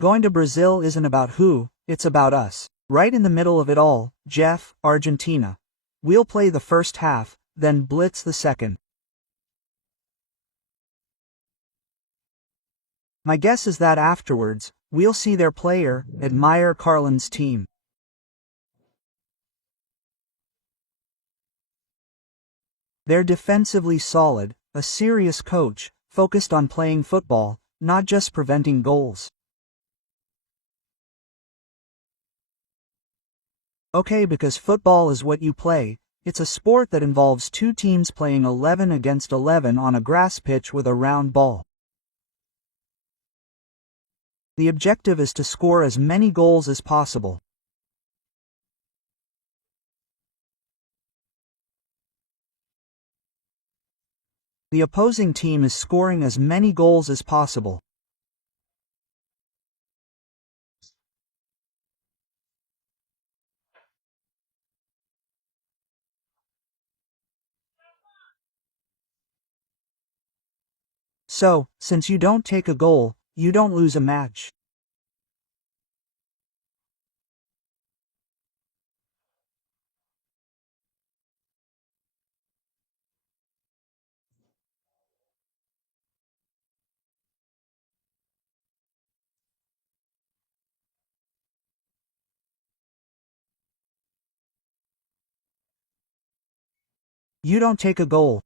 Going to Brazil isn't about who, it's about us. Right in the middle of it all, Jeff, Argentina. We'll play the first half, then blitz the second. My guess is that afterwards, we'll see their player, admire Carlin's team. They're defensively solid, a serious coach, focused on playing football, not just preventing goals. Okay, because football is what you play. It's a sport that involves two teams playing 11 against 11 on a grass pitch with a round ball. The objective is to score as many goals as possible. The opposing team is scoring as many goals as possible. So, since you don't take a goal, you don't lose a match. You don't take a goal.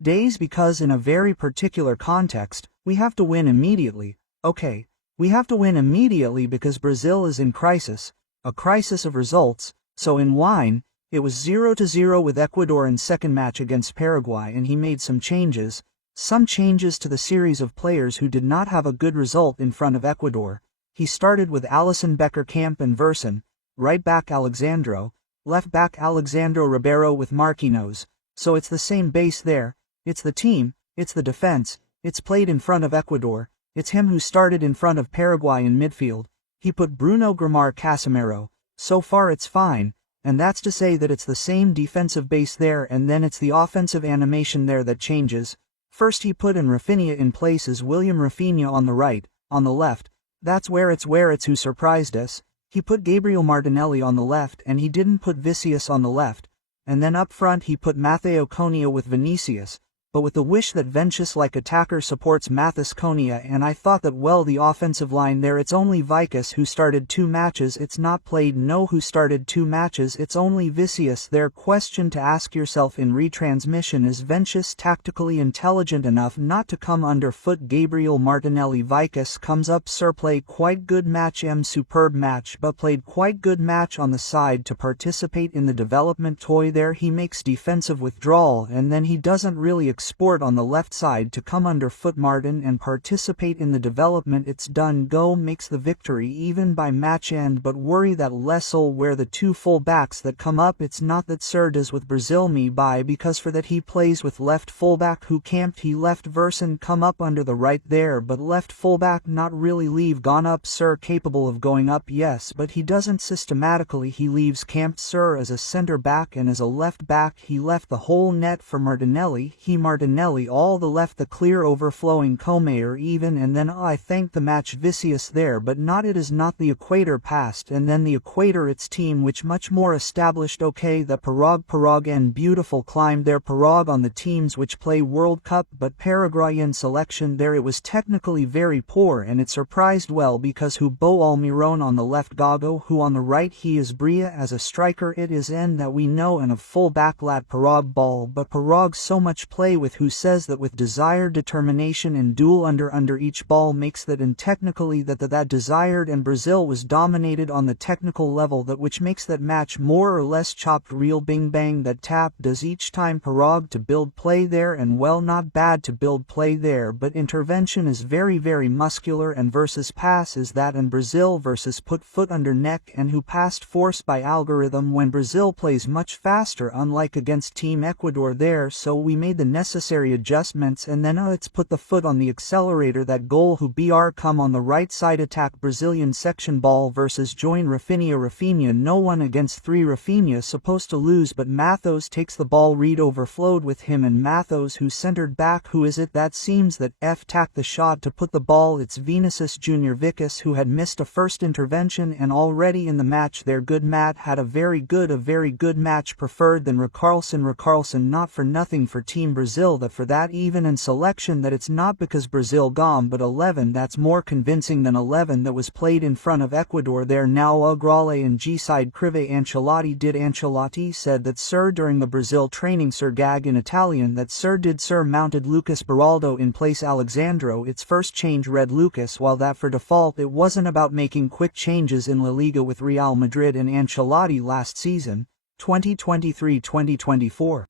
Days because in a very particular context, we have to win immediately. Okay, we have to win immediately because Brazil is in crisis, a crisis of results. So in wine, it was 0-0 with Ecuador in second match against Paraguay, and he made some changes to the series of players who did not have a good result in front of Ecuador. He started with Alisson, Becker, Camp and Verson, right back Alexandro, left back Alexandro Ribeiro with Marquinhos. So it's the same base there, it's the team, it's the defense, it's played in front of Ecuador, it's him who started in front of Paraguay in midfield. He put Bruno Grimar Casemiro. So far it's fine, and that's to say that it's the same defensive base there, and then it's the offensive animation there that changes. First he put in Rafinha in place as William Rafinha on the right, on the left, that's where it's who surprised us. He put Gabriel Martinelli on the left and he didn't put Vinicius on the left. And then up front he put Matteo Cunha with Vinicius, but with the wish that Vinicius-like attacker supports Matheus Cunha, and I thought that well the offensive line there, it's only Vicus who started 2 matches, it's not played no who started 2 matches, it's only Vinicius there. Question to ask yourself in retransmission: is Vinicius tactically intelligent enough not to come underfoot Gabriel Martinelli? Vicus comes up, sir, play quite good match, superb match, but played quite good match on the side to participate in the development toy there. He makes defensive withdrawal and then he doesn't really export on the left side to come underfoot Martin and participate in the development. It's done. Go makes the victory even by match end, but worry that Lessel where the 2 full backs that come up. It's not that Sir does with Brazil me by, because for that he plays with left fullback who camped, he left Verson come up under the right there, but left fullback not really leave gone up Sir, capable of going up yes, but he doesn't systematically. He leaves camped Sir as a center back and as a left back. He left the whole net for Martinelli. Martinelli all the left the clear overflowing Comayer even and then I think the match vicious there but not it is not the equator passed and then the equator its team which much more established okay the Parag and beautiful climb their Parag on the teams which play World Cup but Paraguayan selection there it was technically very poor and it surprised well because who Bo Almiron on the left Gago who on the right he is Bria as a striker it is N that we know and of full back lat Parag ball but Parag so much play with who says that with desired determination and duel under each ball makes that and technically that desired and Brazil was dominated on the technical level that which makes that match more or less chopped real bing bang that tap does each time Parag to build play there and well not bad to build play there but intervention is very muscular and versus pass is that and Brazil versus put foot under neck and who passed force by algorithm when Brazil plays much faster unlike against Team Ecuador there so we made the necessary adjustments and then it's put the foot on the accelerator that goal who BR come on the right side attack Brazilian section ball versus join Rafinha no one against 3 Rafinha supposed to lose but Mathos takes the ball Reed overflowed with him and Mathos who centered back who is it that seems that F tacked the shot to put the ball it's Vinicius Jr. Vicus who had missed a first intervention and already in the match their good Matt had a very good match preferred than Richarlison not for nothing for Team Brazil that for that even in selection that it's not because Brazil gone but 11 that's more convincing than 11 that was played in front of Ecuador there now Rale and G-side Crive Ancelloti said that Sir during the Brazil training Sir Gag in Italian that Sir mounted Lucas Beraldo in place Alexandro its first change read Lucas while that for default it wasn't about making quick changes in La Liga with Real Madrid and Ancelloti last season, 2023-2024.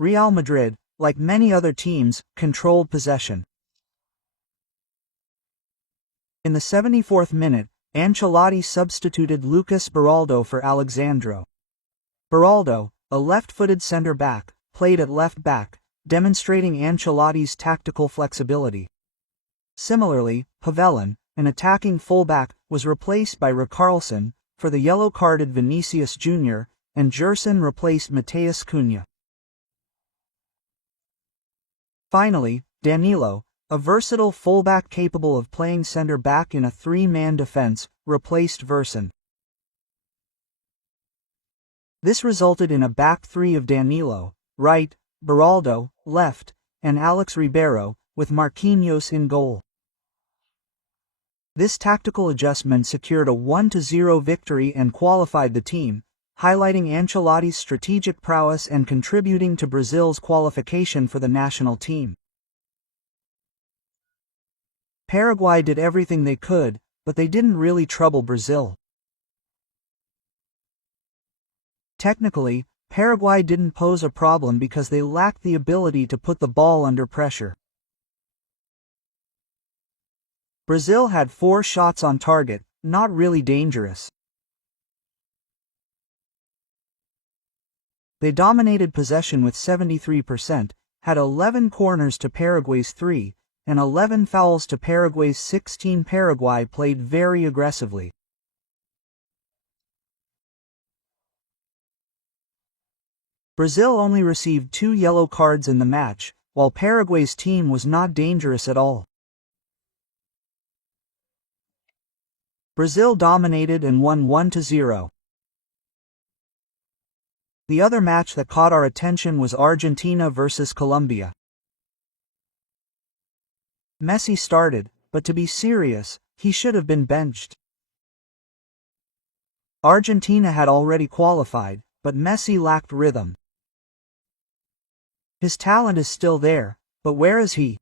Real Madrid, like many other teams, controlled possession. In the 74th minute, Ancelotti substituted Lucas Beraldo for Alexandro. Beraldo, a left-footed centre-back, played at left-back, demonstrating Ancelotti's tactical flexibility. Similarly, Pavellin, an attacking fullback, was replaced by Richarlison, for the yellow-carded Vinicius Jr., and Gerson replaced Mateus Cunha. Finally, Danilo, a versatile fullback capable of playing centre-back in a three-man defense, replaced Verson. This resulted in a back three of Danilo, right, Beraldo, left, and Alex Ribeiro, with Marquinhos in goal. This tactical adjustment secured a 1-0 victory and qualified the team, highlighting Ancelotti's strategic prowess and contributing to Brazil's qualification for the national team. Paraguay did everything they could, but they didn't really trouble Brazil. Technically, Paraguay didn't pose a problem because they lacked the ability to put the ball under pressure. Brazil had 4 shots on target, not really dangerous. They dominated possession with 73%, had 11 corners to Paraguay's 3, and 11 fouls to Paraguay's 16. Paraguay played very aggressively. Brazil only received 2 yellow cards in the match, while Paraguay's team was not dangerous at all. Brazil dominated and won 1-0. The other match that caught our attention was Argentina versus Colombia. Messi started, but to be serious, he should have been benched. Argentina had already qualified, but Messi lacked rhythm. His talent is still there, but where is he?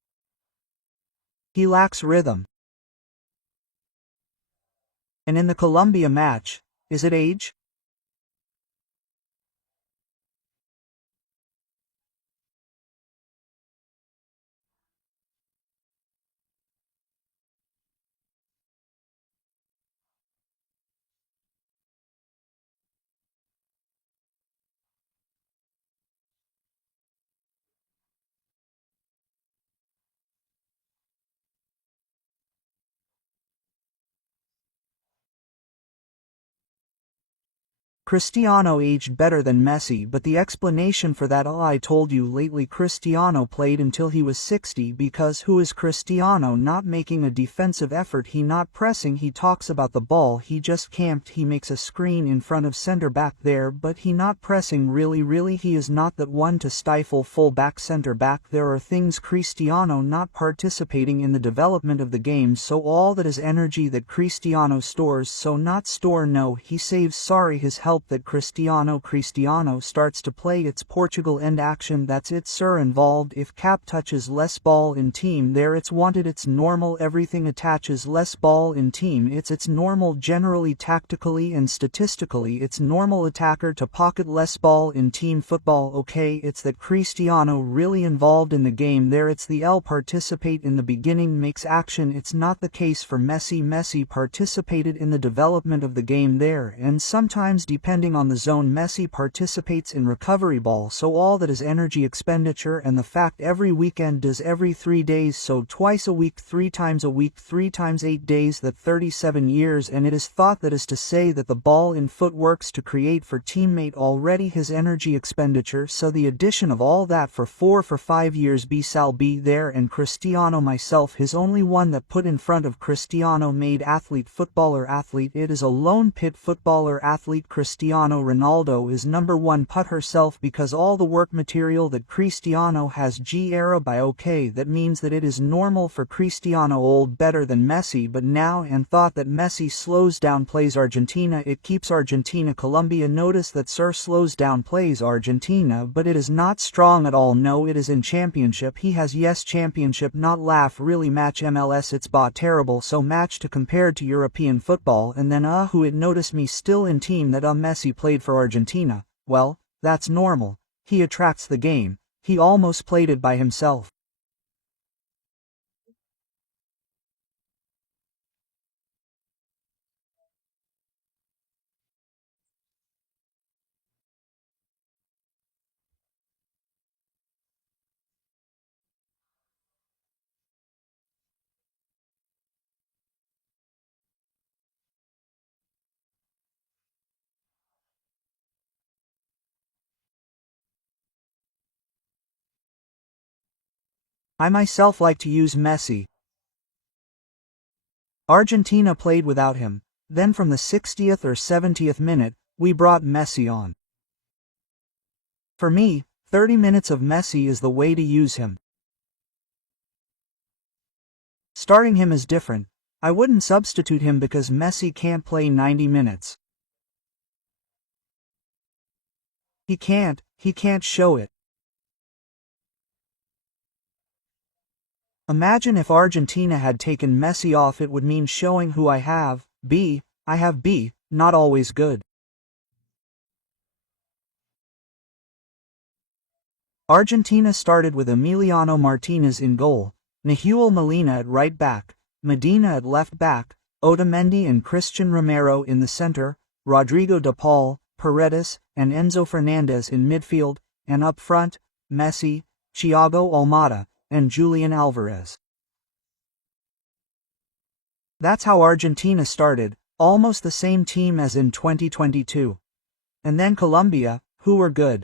He lacks rhythm. And in the Colombia match, is it age? Cristiano aged better than Messi, but the explanation for that I told you lately. Cristiano played until he was 60 because who is Cristiano not making a defensive effort, he not pressing, he talks about the ball, he just camped, he makes a screen in front of center back there, but he not pressing really he is not that one to stifle full back center back. There are things Cristiano not participating in the development of the game, so all that is energy that Cristiano stores, so not store, no he saves, sorry his health that Cristiano starts to play, it's Portugal end action, that's it sir, involved if cap touches less ball in team there it's wanted, it's normal, everything attaches less ball in team, it's normal, generally tactically and statistically it's normal, attacker to pocket less ball in team football, okay it's that Cristiano really involved in the game there, it's the L participate in the beginning makes action, it's not the case for Messi participated in the development of the game there, and sometimes depending on the zone Messi participates in recovery ball, so all that is energy expenditure, and the fact every weekend does every 3 days, so twice a week 3 times a week 3 times 8 days, that 37 years, and it is thought that is to say that the ball in foot works to create for teammate already his energy expenditure, so the addition of all that for 5 years be shall be there, and Cristiano myself his only one that put in front of Cristiano made athlete footballer athlete, it is a lone pit footballer athlete. Cristiano Ronaldo is number 1 put herself because all the work material that Cristiano has era by okay, that means that it is normal for Cristiano old better than Messi, but now and thought that Messi slows down plays Argentina, it keeps Argentina Colombia, notice that sir slows down plays Argentina, but it is not strong at all, no it is in championship he has, yes championship not laugh really match MLS it's terrible, so match to compared to European football, and then who it notice me still in team that Messi played for Argentina, well, that's normal, he attracts the game, he almost played it by himself. I myself like to use Messi. Argentina played without him, then from the 60th or 70th minute, we brought Messi on. For me, 30 minutes of Messi is the way to use him. Starting him is different, I wouldn't substitute him because Messi can't play 90 minutes. He can't show it. Imagine if Argentina had taken Messi off, it would mean showing who I have, not always good. Argentina started with Emiliano Martinez in goal, Nahuel Molina at right back, Medina at left back, Otamendi and Christian Romero in the center, Rodrigo de Paul, Paredes, and Enzo Fernandez in midfield, and up front, Messi, Thiago Almada, and Julian Alvarez. That's how Argentina started, almost the same team as in 2022. And then Colombia, who were good.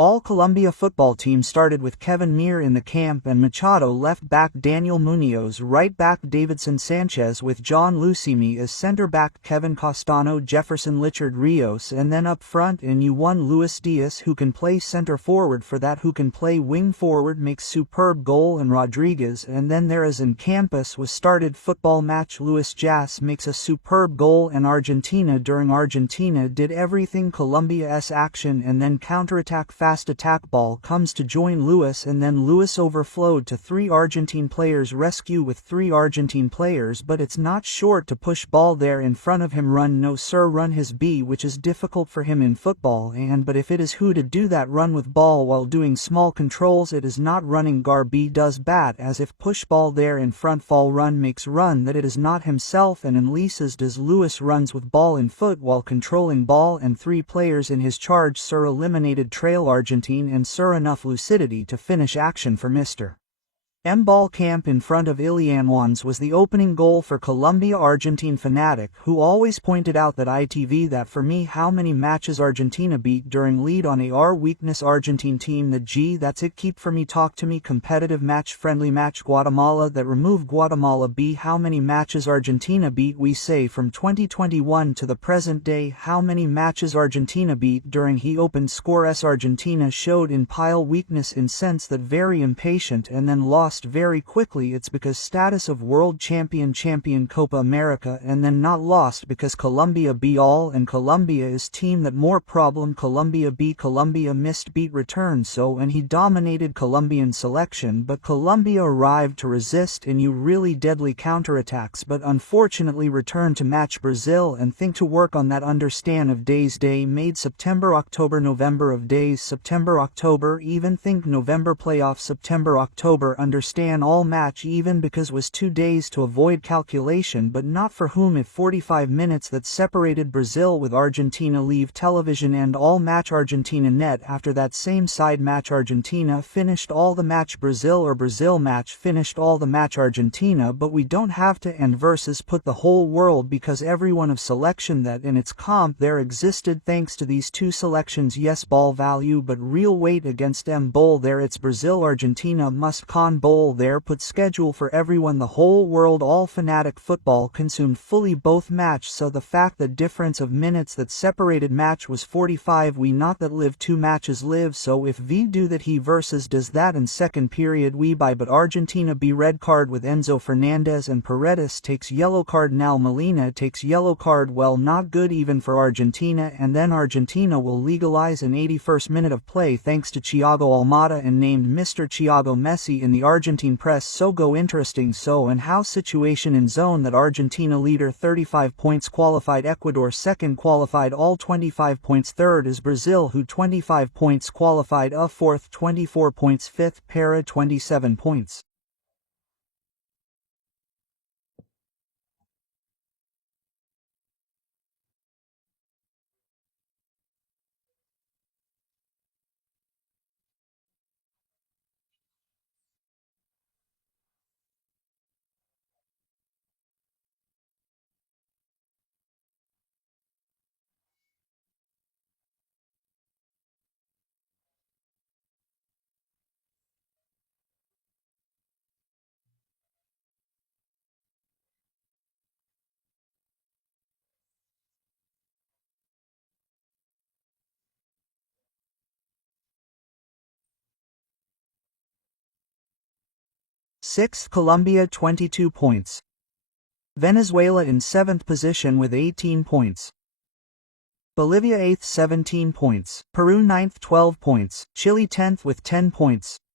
All Colombia football team started with Kevin Mir in the camp and Machado left back, Daniel Munoz right back, Davidson Sanchez with John Lucimi as center back, Kevin Costano, Jefferson Richard Rios, and then up front in U1 Luis Diaz, who can play center forward, for that who can play wing forward, makes superb goal, and Rodriguez, and then there is in Campus was started football match, Luis Jas makes a superb goal, and Argentina during Argentina did everything Colombia's action, and then counterattack, fast attack, ball comes to join Luis, and then Luis overflowed to 3 Argentine players, rescue with 3 Argentine players, but it's not short to push ball there in front of him, run, no sir, run his B, which is difficult for him in football, and but if it is who to do that run with ball while doing small controls, it is not running, gar B does bat as if push ball there in front, fall run makes run, that it is not himself, and unleashes does Luis runs with ball in foot while controlling ball and 3 players in his charge, sir, eliminated trail Argentine, and sir, enough lucidity to finish action for Mr. M. Ball camp in front of Ilian Juans was the opening goal for Colombia. Argentine fanatic who always pointed out that ITV that for me how many matches Argentina beat during lead on AR weakness Argentine team, the G that's it, keep for me, talk to me, competitive match, friendly match, Guatemala that remove Guatemala, B how many matches Argentina beat, we say from 2021 to the present day how many matches Argentina beat during he opened score s. Argentina showed in pile weakness in sense that very impatient and then lost very quickly, it's because status of world champion, champion Copa America, and then not lost because Colombia B all, and Colombia is team that more problem, Colombia B, Colombia missed beat return, so and he dominated Colombian selection, but Colombia arrived to resist and you really deadly counterattacks, but unfortunately return to match Brazil and think to work on that, understand of days, day made September, October, November of days, September, October, even think November playoff, September, October, understand all match, even because was 2 days to avoid calculation, but not for whom if 45 minutes that separated Brazil with Argentina leave television and all match Argentina net, after that same side match Argentina finished all the match Brazil, or Brazil match finished all the match Argentina, but we don't have to end versus put the whole world because everyone of selection that in its comp there existed thanks to these 2 selections, yes, ball value but real weight against M bowl there, it's Brazil Argentina must con bowl there, put schedule for everyone, the whole world, all fanatic football consumed fully both match, so the fact that difference of minutes that separated match was 45, we not that live 2 matches live, so if V do that he versus does that in second period we buy, but Argentina B red card with Enzo Fernandez and Paredes takes yellow card, now Molina takes yellow card, well not good even for Argentina, and then Argentina will legalize an 81st minute of play thanks to Thiago Almada and named Mr. Thiago Messi in the Argentine press, so go interesting, so and how situation in zone that Argentina leader 35 points qualified, Ecuador second qualified all 25 points, third is Brazil who 25 points qualified, a fourth 24 points, fifth Para 27 points. Sixth Colombia 22 points. Venezuela in 7th position with 18 points. Bolivia 8th 17 points. Peru 9th 12 points. Chile 10th with 10 points.